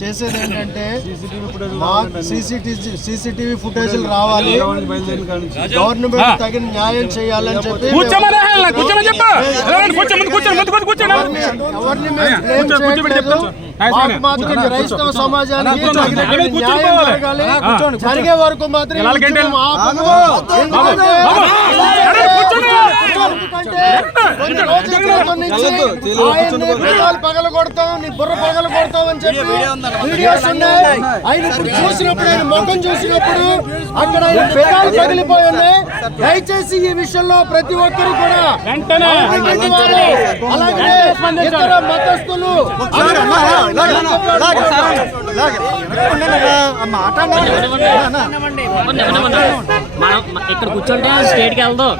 చేసేది CCTV footage రావాలి, government తగిన న్యాయం చేయాలని చెప్పి క్రైస్తవ సమాజానికి న్యాయం జరగాలి, జరిగే వరకు మాత్రం పగల కొడతాం, నీ బుర్ర పగల కొడతాం అని చెప్పి వీడియోస్ ఉన్నాయి. ఆయన ఇప్పుడు చూసినప్పుడు, ఆయన ముఖం చూసినప్పుడు అక్కడ ఆయన పెదాలు పగిలిపోయి ఉన్నాయి. దయచేసి ఈ విషయంలో ప్రతి ఒక్కరు కూడా అలాగే ఇతర మతస్థులు ఇక్కడ కూర్చుంటే స్టేట్కి వెళ్దాం.